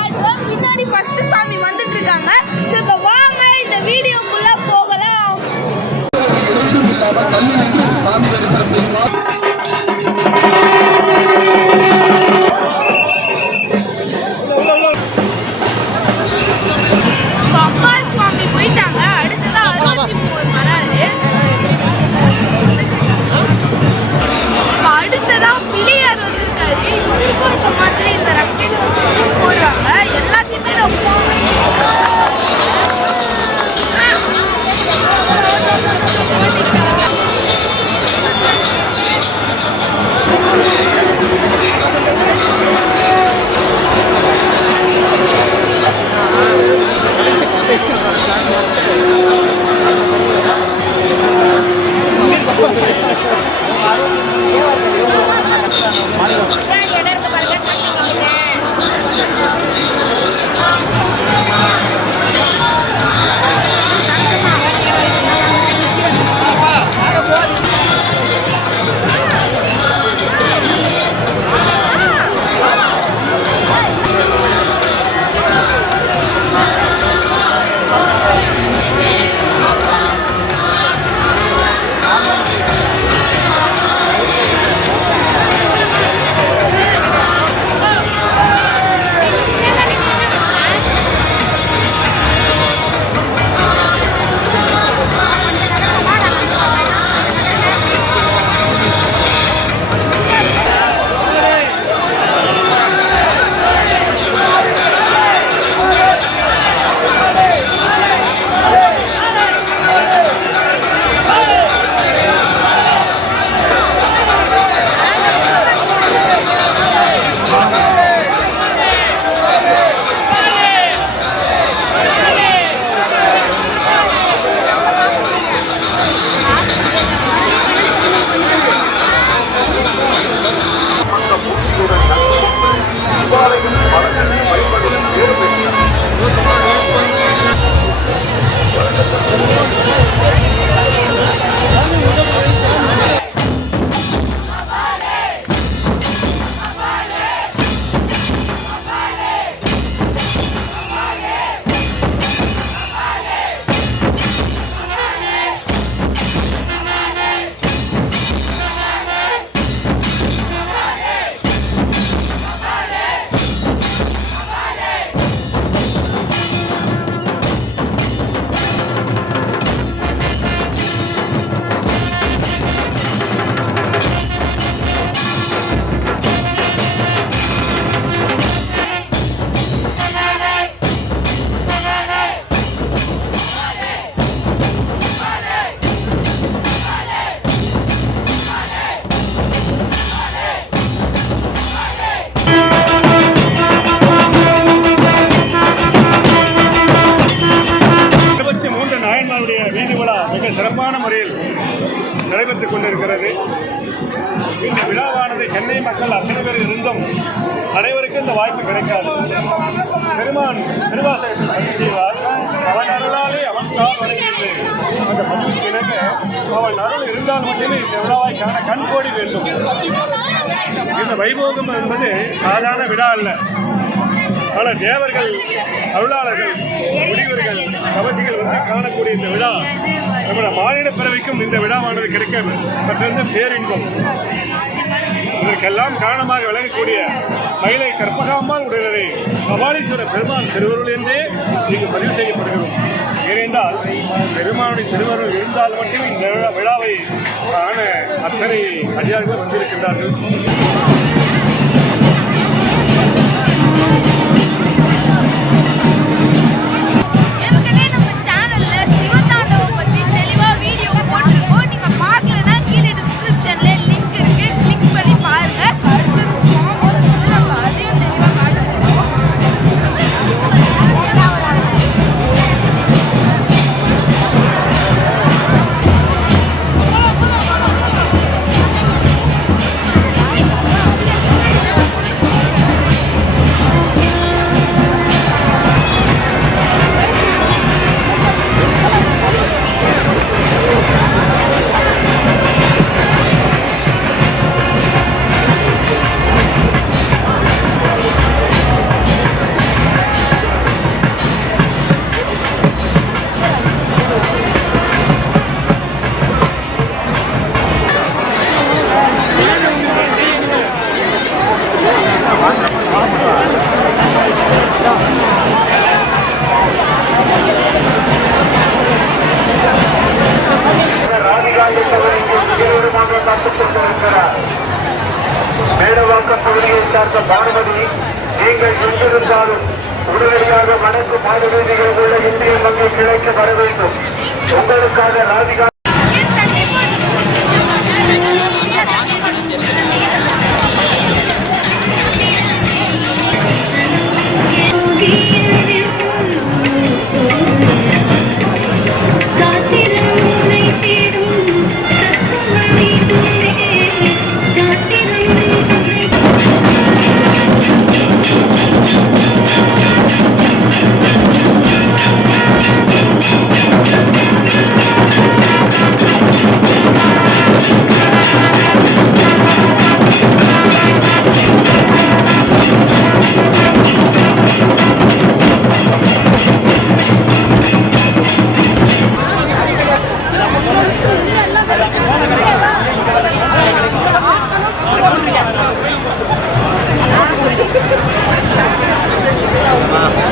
காட்டுவோம். பின்னாடி ஃபர்ஸ்ட் சாமி வந்துட்டு இருக்காங்க. சரி இப்போ வாங்க இந்த வீடியோக்குள்ள போகலாம். சுவாமி போயிட்டாங்க. அடுத்ததான் 63 வராது. அடுத்ததான் பிள்ளையார் வந்திருக்காரு. இந்த மாதிரி இந்த ரக்கெட் போடுறாங்க. எல்லாத்தையுமே சிறப்பான முறையில் நடைபெற்றுக் கொண்டிருக்கிறது. இந்த விழாவானது சென்னை மக்கள் அத்தனை பேர் இருந்தும் அனைவருக்கும் இந்த வாய்ப்பு கிடைக்காது. பெருமான் திருவாசகத்தில் பதிவு செய்வார், அவன் அருளாலே அவன் கால் வணங்கியது. அந்த பதிவுக்கு இணங்க அவன் அருள் இருந்தால் மட்டுமே இந்த விழாவை காண கண்கோடி வேண்டும். இந்த வைபோகம் என்பது சாதாரண விழா அல்ல. பல தேவர்கள், அருளாளர்கள், முனிவர்கள், கவசிகள் வந்து காணக்கூடிய இந்த விழா நம்முடைய மாநில பிறவிக்கும் இந்த விழாவானது கிடைக்க பெற்றிருந்த பேரின்பம். இதற்கெல்லாம் காரணமாக விளங்கக்கூடிய மயிலை கற்பகாம்பாள் உடனே கபாலீஸ்வர பெருமான் திருவருள் என்றே இங்கு பதிவு செய்யப்படுகிறோம். ஏனென்றால் பெருமானுடைய திருவருள் இருந்தால் மட்டும் இந்த விழாவை காண அத்தனை அதிகாரிகள் வந்திருக்கின்றார்கள். உடனடியாக வடக்கு மாடு வீதிகளில் உள்ள இந்திய வங்கி கிளைக்கு வர வேண்டும். உங்களுக்காக ராதிகா எல்லாம்